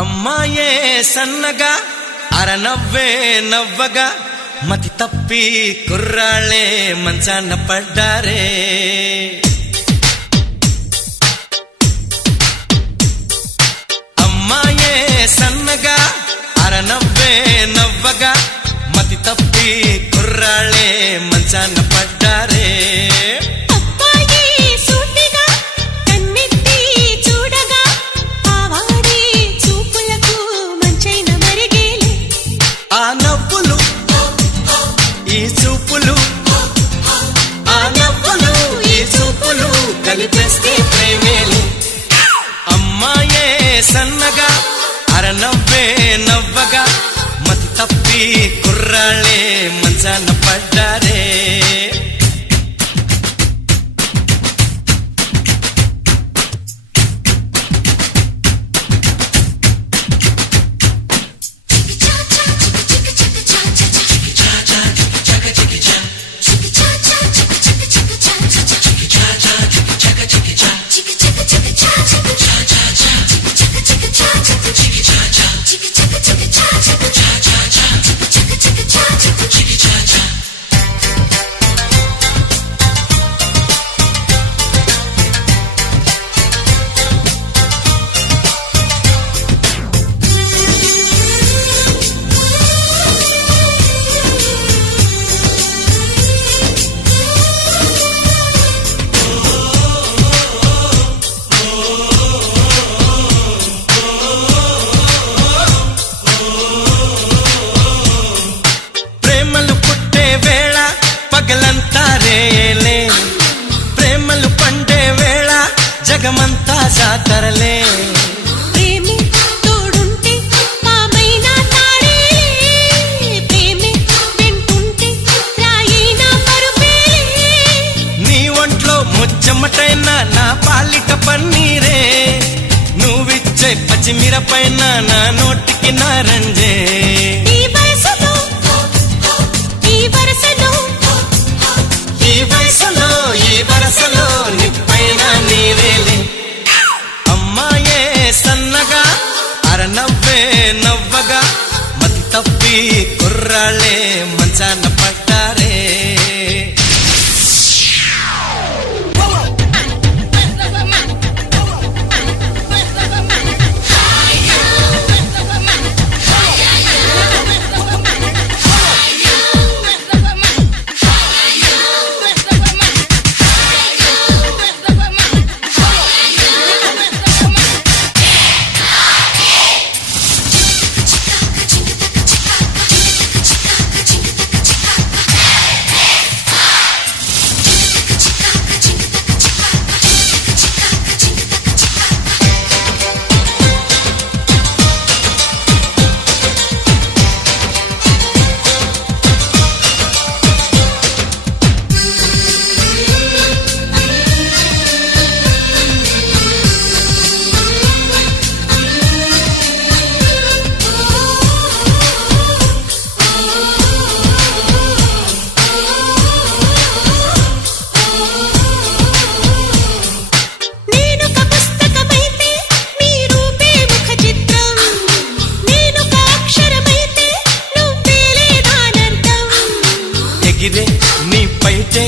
అమ్మాయే సన్నగా అరనవ్వే నవ్వగా మతి తప్పి కుర్రాళ్ళే మంచాన పడ్డారే. అమ్మాయే సన్నగా అరనవ్వే నవ్వగా మతి తప్పి కుర్రాళ్ళే మంచాన పడ్డారే. కలిపేస్తే ప్రేమేలు. అమ్మాయే సన్నగా అరనవ్వే నవ్వగా మతి తప్పి కుర్రాళ్ళే మంచాన పడ్డారే. పగలంతా రేలే ప్రేమలు పండే వేళ జగమంతా జాతరలే. ప్రేమే తోడుంటే మామైనా తాడేలే, ప్రేమే వెంటుంటే రాయినా పరుపేలే. నీ ఒంట్లో ముచ్చమటైనా నా పాలిట పన్నీరే, నువ్విచ్చే పచ్చిమిరపైన నా నోటికి నారంజే. ఈ వరసలో నిప్పైన నీవేలే. అమ్మాయే సన్నగా అరనవ్వే నవ్వగా మతి తప్పి కుర్రాళ్ళే మంచాన పడ్డారే. నీ పైటే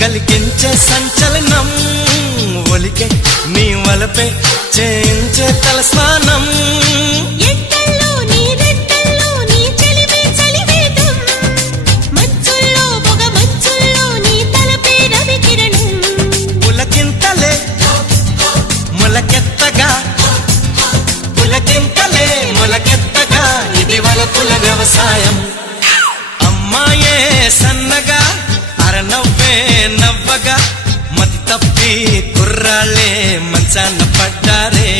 కలిగించే సంచలనం, ఒలికే నీ వలపే చేయించే తలస్నానం. పులకింతలే మొలకెత్తగా పులకింతలే మొలకెత్తగా ఇది వలపుల వ్యవసాయం. అమ్మాయే సన్నగా అరనవ్వే నవ్వగా మతి తప్పి కుర్రాళ్ళే మంచాన పడ్డారే.